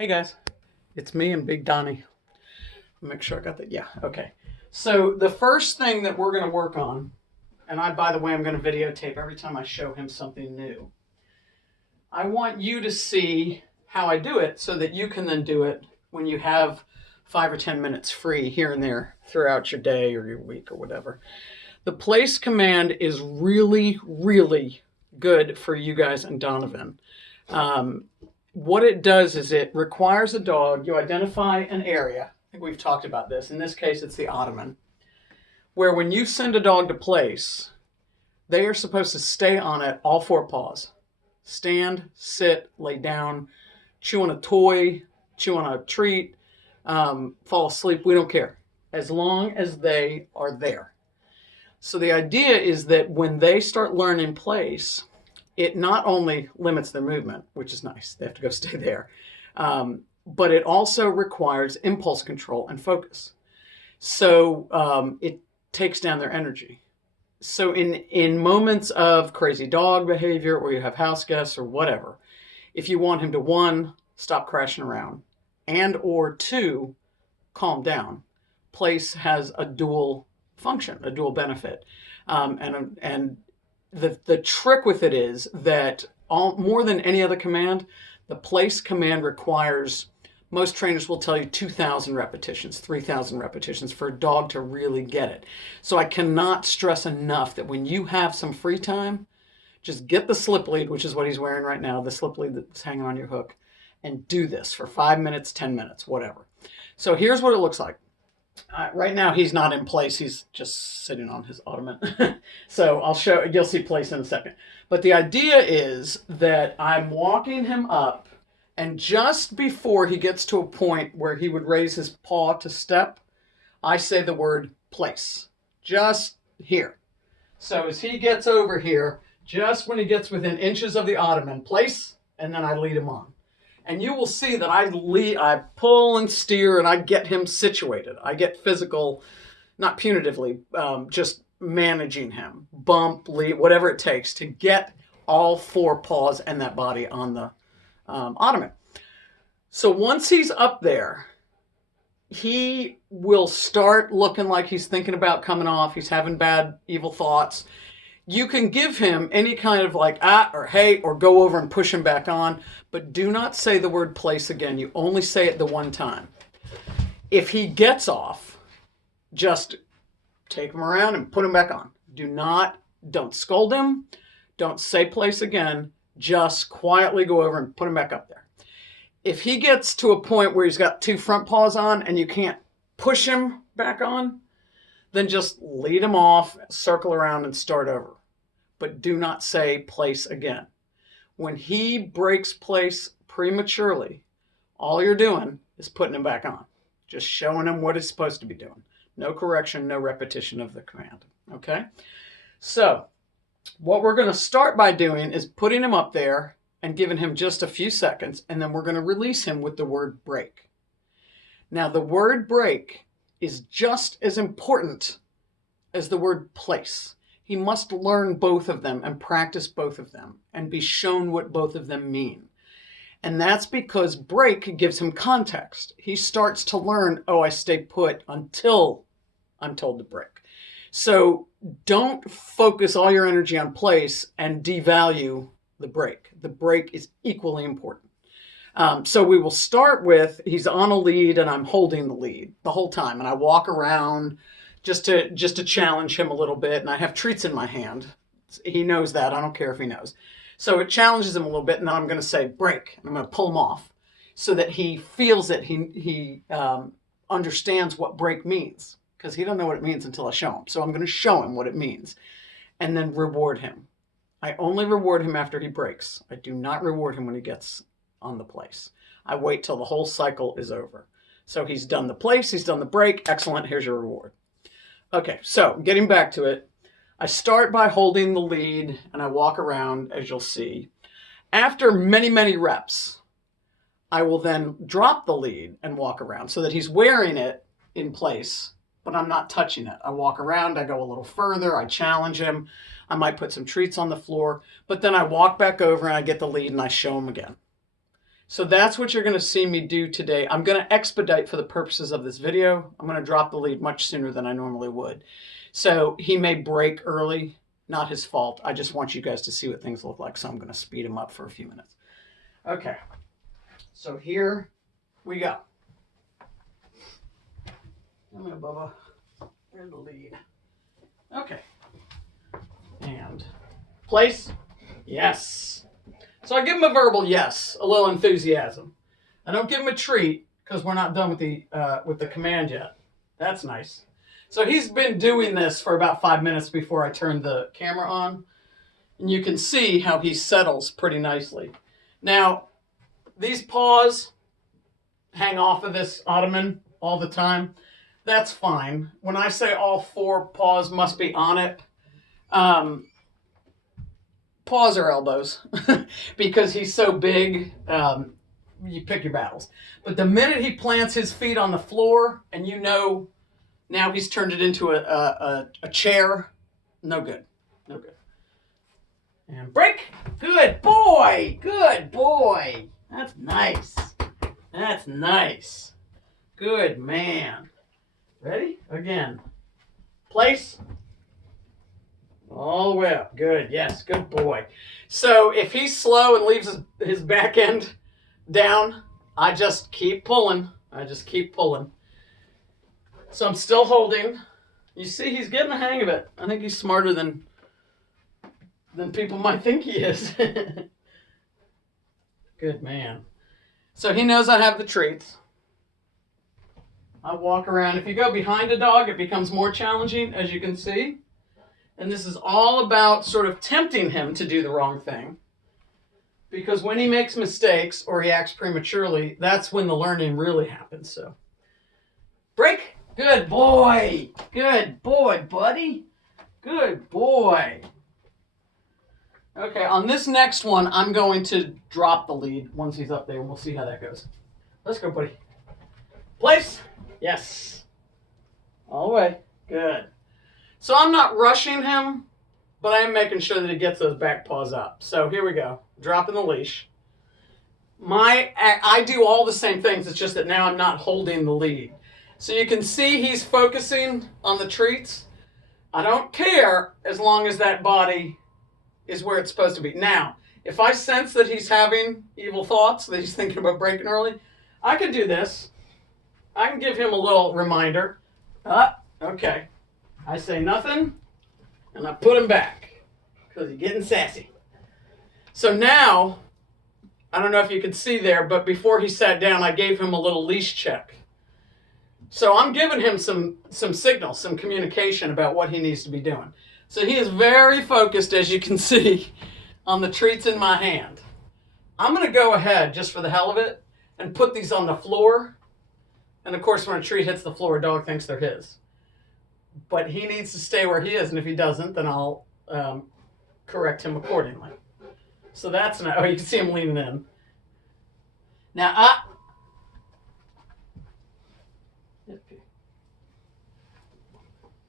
Hey guys, it's me and Big Donnie. Make sure I got that. Yeah, okay. So the first thing that we're going to work on, and by the way, I'm going to videotape every time I show him something new. I want you to see how I do it so that you can then do it when you have 5 or 10 minutes free here and there throughout your day or your week or whatever. The place command is really, really good for you guys and Donovan. What it does is it requires a dog, you identify an area. I think we've talked about this. In this case, it's the ottoman, where when you send a dog to place, they are supposed to stay on it, all four paws. Stand, sit, lay down, chew on a toy, chew on a treat, fall asleep. We don't care, as long as they are there. So the idea is that when they start learning place, it not only limits their movement, which is nice, they have to go stay there, but it also requires impulse control and focus. So it takes down their energy. So in moments of crazy dog behavior, or you have house guests or whatever, if you want him to, one, stop crashing around, and or two, calm down, place has a dual function, a dual benefit. And the trick with it is that more than any other command, the place command requires, most trainers will tell you 2,000 repetitions, 3,000 repetitions for a dog to really get it. So I cannot stress enough that when you have some free time, just get the slip lead, which is what he's wearing right now, the slip lead that's hanging on your hook, and do this for 5 minutes, 10 minutes, whatever. So here's what it looks like. Right now he's not in place, he's just sitting on his ottoman. So I'll show, you'll see place in a second. But the idea is that I'm walking him up, and just before he gets to a point where he would raise his paw to step, I say the word place, just here. So as he gets over here, just when he gets within inches of the ottoman, place, and then I lead him on. And you will see that I pull and steer, and I get him situated. I get physical, not punitively, just managing him. Bump, lead, whatever it takes to get all four paws and that body on the ottoman. So once he's up there, he will start looking like he's thinking about coming off. He's having bad, evil thoughts. You can give him any kind of like or hey, or go over and push him back on, but do not say the word place again. You only say it the one time. If he gets off, just take him around and put him back on. Don't scold him. Don't say place again. Just quietly go over and put him back up there. If he gets to a point where he's got two front paws on and you can't push him back on, then just lead him off, circle around, and start over. But do not say place again. When he breaks place prematurely, all you're doing is putting him back on. Just showing him what he's supposed to be doing. No correction, no repetition of the command. Okay? So, what we're going to start by doing is putting him up there and giving him just a few seconds, and then we're going to release him with the word break. Now, the word break is just as important as the word place. He must learn both of them and practice both of them and be shown what both of them mean. And that's because break gives him context. He starts to learn, oh, I stay put until I'm told to break. So don't focus all your energy on place and devalue the break. The break is equally important. So we will start with, he's on a lead and I'm holding the lead the whole time. And I walk around just to challenge him a little bit. And I have treats in my hand. He knows that. I don't care if he knows. So it challenges him a little bit. And then I'm going to say break. I'm going to pull him off so that he feels it. He understands what break means, because he don't know what it means until I show him. So I'm going to show him what it means and then reward him. I only reward him after he breaks. I do not reward him when he gets on the place. I wait till the whole cycle is over. So he's done the place, he's done the break. Excellent, here's your reward. Okay, so getting back to it, I start by holding the lead and I walk around, as you'll see. After many, many reps, I will then drop the lead and walk around so that he's wearing it in place, but I'm not touching it. I walk around, I go a little further, I challenge him. I might put some treats on the floor, but then I walk back over and I get the lead and I show him again. So that's what you're going to see me do today. I'm going to expedite for the purposes of this video. I'm going to drop the lead much sooner than I normally would. So he may break early, not his fault. I just want you guys to see what things look like, so I'm going to speed him up for a few minutes. Okay, so here we go. Come here, Bubba. There's the lead. Okay. And place. Yes. So I give him a verbal yes, a little enthusiasm. I don't give him a treat because we're not done with the command yet. That's nice. So he's been doing this for about 5 minutes before I turned the camera on. And you can see how he settles pretty nicely. Now, these paws hang off of this ottoman all the time. That's fine. When I say all 4 paws must be on it, paws or elbows, because he's so big, you pick your battles. But the minute he plants his feet on the floor, and you know now he's turned it into a chair, no good. No good. And break. Good boy. Good boy. That's nice. That's nice. Good man. Ready? Again. Place. All the way up. Good. Yes. Good boy. So if he's slow and leaves his back end down, I just keep pulling. I just keep pulling. So I'm still holding. You see, he's getting the hang of it. I think he's smarter than people might think he is. Good man. So he knows I have the treats. I walk around. If you go behind a dog, it becomes more challenging, as you can see. And this is all about sort of tempting him to do the wrong thing. Because when he makes mistakes or he acts prematurely, that's when the learning really happens. So, break. Good boy. Good boy, buddy. Good boy. Okay, on this next one, I'm going to drop the lead once he's up there, and we'll see how that goes. Let's go, buddy. Place. Yes. All the way. Good. So I'm not rushing him, but I am making sure that he gets those back paws up. So here we go. Dropping the leash. I do all the same things. It's just that now I'm not holding the lead. So you can see he's focusing on the treats. I don't care as long as that body is where it's supposed to be. Now, if I sense that he's having evil thoughts, that he's thinking about breaking early, I can do this. I can give him a little reminder. Okay. I say nothing, and I put him back because he's getting sassy. So now, I don't know if you can see there, but before he sat down, I gave him a little leash check. So I'm giving him some signals, some communication about what he needs to be doing. So he is very focused, as you can see, on the treats in my hand. I'm going to go ahead, just for the hell of it, and put these on the floor. And of course, when a treat hits the floor, a dog thinks they're his. But he needs to stay where he is, and if he doesn't, then I'll correct him accordingly. So that's not, oh, you can see him leaning in. Now,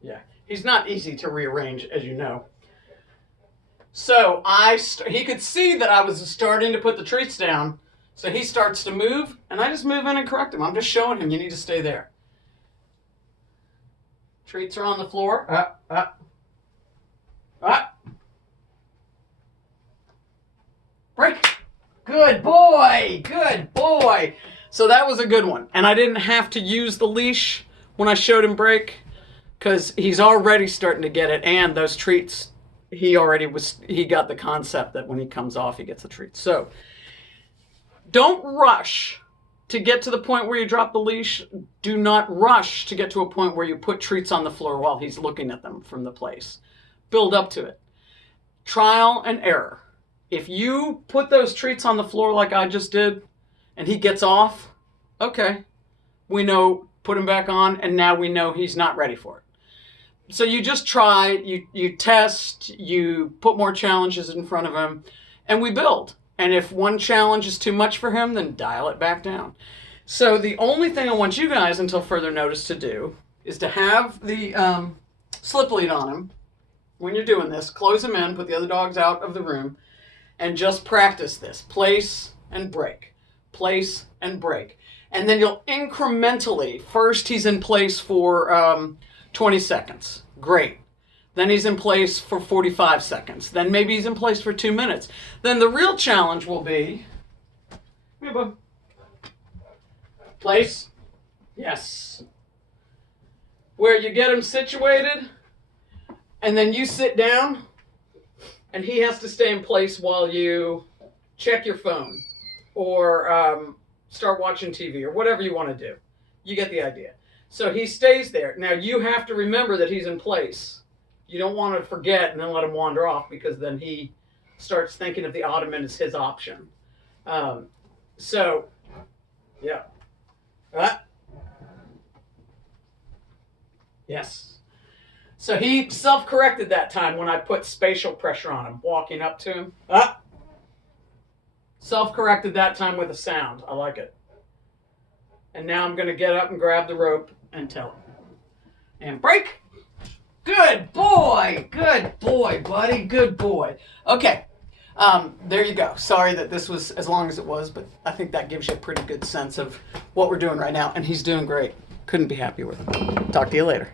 yeah, he's not easy to rearrange, as you know. So he could see that I was starting to put the treats down, so he starts to move, and I just move in and correct him. I'm just showing him, you need to stay there. Treats are on the floor. Up. Break. Good boy. Good boy. So that was a good one. And I didn't have to use the leash when I showed him break because he's already starting to get it. And those treats, he got the concept that when he comes off, he gets the treats. So don't rush to get to the point where you drop the leash. Do not rush to get to a point where you put treats on the floor while he's looking at them from the place. Build up to it. Trial and error. If you put those treats on the floor like I just did, and he gets off, okay, we know, put him back on, and now we know he's not ready for it. So you just try, you test, you put more challenges in front of him, and we build. And if one challenge is too much for him, then dial it back down. So the only thing I want you guys, until further notice, to do is to have the slip lead on him when you're doing this. Close him in, put the other dogs out of the room, and just practice this. Place and break. place, and break. And then you'll incrementally, first he's in place for 20 seconds. Great. Then he's in place for 45 seconds. Then maybe he's in place for 2 minutes. Then the real challenge will be, place, yes. Where you get him situated, and then you sit down, and he has to stay in place while you check your phone or start watching TV or whatever you want to do. You get the idea. So he stays there. Now you have to remember that he's in place. You don't want to forget and then let him wander off, because then he starts thinking of the ottoman as his option. Yeah. Yes. So he self-corrected that time when I put spatial pressure on him, walking up to him. Self-corrected that time with a sound. I like it. And now I'm going to get up and grab the rope and tell him. And break. Good boy. Good boy, buddy. Good boy. Okay. There you go. Sorry that this was as long as it was, but I think that gives you a pretty good sense of what we're doing right now. And he's doing great. Couldn't be happier with him. Talk to you later.